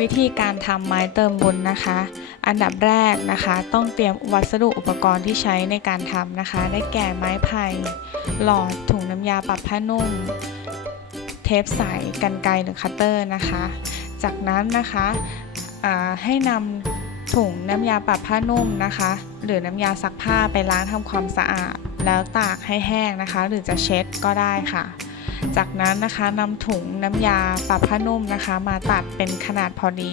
วิธีการทำไม้เติมบุญนะคะ อันดับแรกนะคะ ต้องเตรียมวัสดุอุปกรณ์ที่ใช้ในการทำนะคะ ได้แก่ไม้ไผ่หลอดถุงน้ำยาปรับผ้านุ่ม เทปใสกันไกหรือคัตเตอร์นะคะ จากนั้นนะคะให้นำถุงน้ำยาปรับผ้านุ่มนะคะ หรือน้ำยาซักผ้าไปล้างทำความสะอาด แล้วตากให้แห้งนะคะ หรือจะเช็ดก็ได้ค่ะ จากนั้นนะคะนำถุงน้ำยาปรับผ้านุ่มนะคะ มาตัดเป็นขนาดพอดี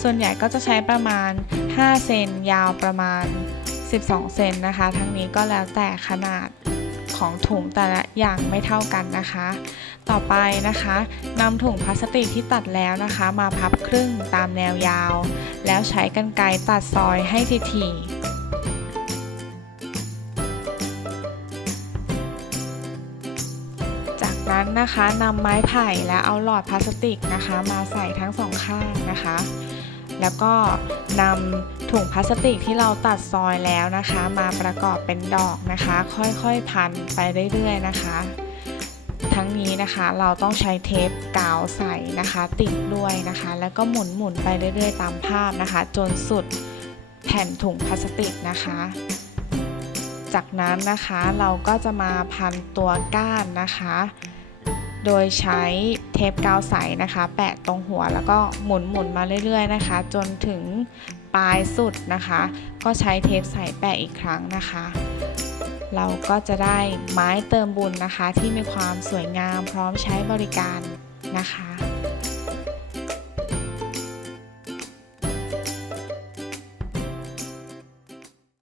ส่วนใหญ่ก็จะใช้ประมาณ 5 เซนยาวประมาณ 12 เซนนะคะ ทั้งนี้ก็แล้วแต่ขนาดของถุงแต่ละอย่างไม่เท่ากันนะคะ ต่อไปนะคะนำถุงพลาสติกที่ตัดแล้วนะคะ มาพับครึ่งตามแนวยาว แล้วใช้กรรไกรตัดซอยให้ถี่ๆ นั้นนะคะนำไม้ไผ่และเอาหลอดพลาสติกนะคะ มาใส่ทั้งสองข้างนะคะ แล้วก็นำถุงพลาสติกที่เราตัดซอยแล้วนะคะ มาประกอบเป็นดอกนะคะ ค่อยๆพันไปเรื่อยๆนะคะ ทั้งนี้นะคะเราต้องใช้เทปกาวใสนะคะ ติดด้วยนะคะ แล้วก็หมุนหมุนๆไปเรื่อย ๆ ตามภาพนะคะ จนสุดแผ่นถุงพลาสติกนะคะจากนั้นนะคะเราก็จะมาพันตัวก้านนะคะ โดยใช้เทปกาวใสนะคะ แปะตรงหัวแล้วก็หมุนหมุนมาเรื่อยๆนะคะ จนถึงปลายสุดนะคะ ก็ใช้เทปใสแปะอีกครั้งนะคะ เราก็จะได้ไม้เติมบุญนะคะ ที่มีความสวยงามพร้อมใช้บริการนะคะ